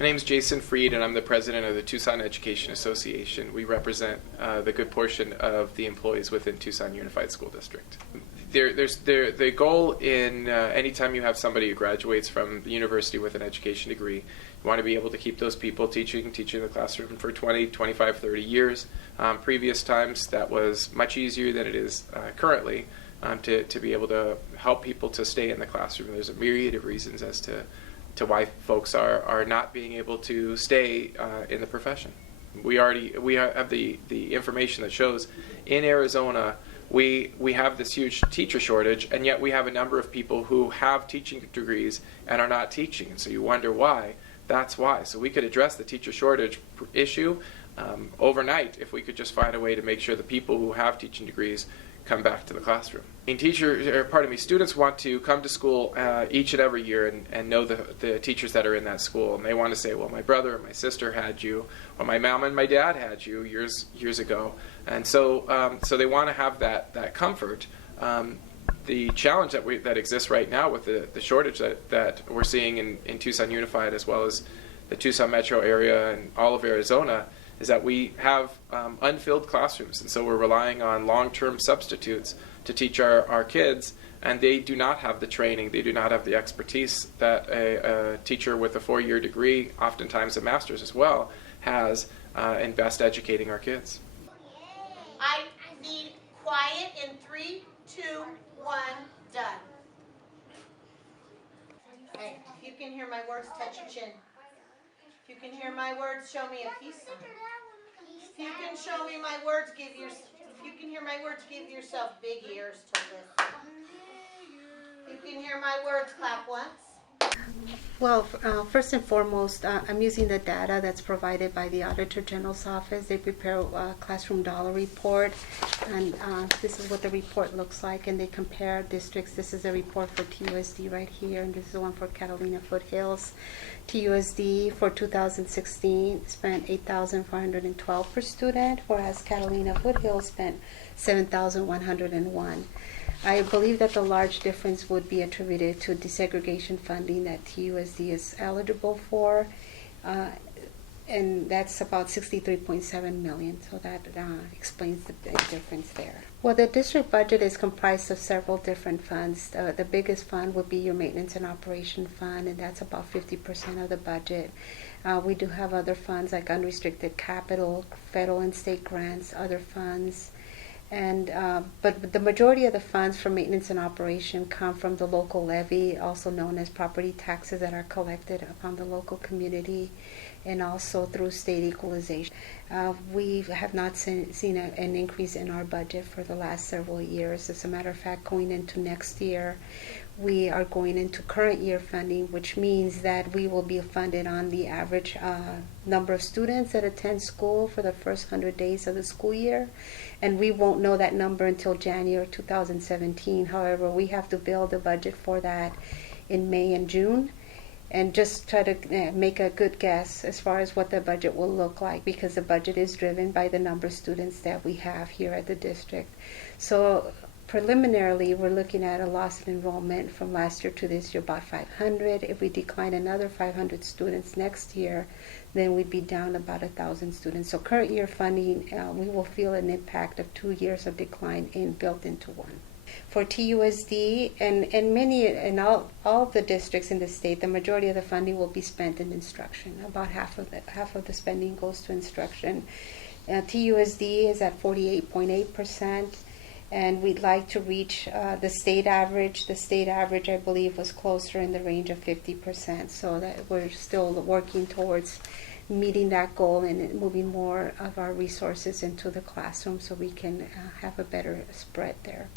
My name is Jason Freed, and I'm the president of the Tucson Education Association. We represent the good portion of the employees within Tucson Unified School District. The goal in anytime you have somebody who graduates from the university with an education degree, you want to be able to keep those people teaching in the classroom for 20, 25, 30 years. Previous times that was much easier than it is currently to be able to help people to stay in the classroom. There's a myriad of reasons as to why folks are not being able to stay in the profession. We have the information that shows in Arizona we have this huge teacher shortage, and yet we have a number of people who have teaching degrees and are not teaching. And so you wonder why. That's why. So we could address the teacher shortage issue overnight if we could just find a way to make sure the people who have teaching degrees come back to the classroom. I mean, students want to come to school each and every year and know the teachers that are in that school, and they want to say, well, my brother or my sister had you, or my mom and my dad had you years ago, and so they want to have that comfort. The challenge that exists right now with the shortage that we're seeing in Tucson Unified, as well as the Tucson metro area and all of Arizona, is that we have unfilled classrooms, and so we're relying on long-term substitutes to teach our kids, and they do not have the training, they do not have the expertise that a teacher with a 4-year degree, oftentimes a master's as well, has in best educating our kids. I need quiet in 3, 2, 1, done. Okay, if you can hear my words, touch your chin. If you can hear my words, show me a peace sign. If you can show me my words, if you can hear my words, give yourself big ears to listen. If you can hear my words, clap once. Well, first and foremost, I'm using the data that's provided by the Auditor General's office. They prepare a classroom dollar report, and this is what the report looks like, and they compare districts. This is a report for TUSD right here, and this is the one for Catalina Foothills. TUSD for 2016 spent $8,412 per student, whereas Catalina Foothills spent $7,101. I believe that the large difference would be attributed to desegregation funding that TUSD is eligible for, and that's about $63.7 million, so that explains the big difference there. Well, the district budget is comprised of several different funds. The biggest fund would be your maintenance and operation fund, and that's about 50% of the budget. We do have other funds like unrestricted capital, federal and state grants, other funds. And but the majority of the funds for maintenance and operation come from the local levy, also known as property taxes that are collected upon the local community, and also through state equalization. We have not seen an increase in our budget for the last several years. As a matter of fact, going into next year, we are going into current year funding, which means that we will be funded on the average number of students that attend school for the first 100 days of the school year. And we won't know that number until January 2017. However, we have to build a budget for that in May and June, and just try to make a good guess as far as what the budget will look like, because the budget is driven by the number of students that we have here at the district. So preliminarily, we're looking at a loss in enrollment from last year to this year about 500. If we decline another 500 students next year, then we'd be down about 1,000 students. So current year funding, we will feel an impact of 2 years of decline built into one. For TUSD and all the districts in the state, the majority of the funding will be spent in instruction. About half of the spending goes to instruction. TUSD is at 48.8%. And we'd like to reach the state average. The state average, I believe, was closer in the range of 50%. So that we're still working towards meeting that goal and moving more of our resources into the classroom so we can have a better spread there.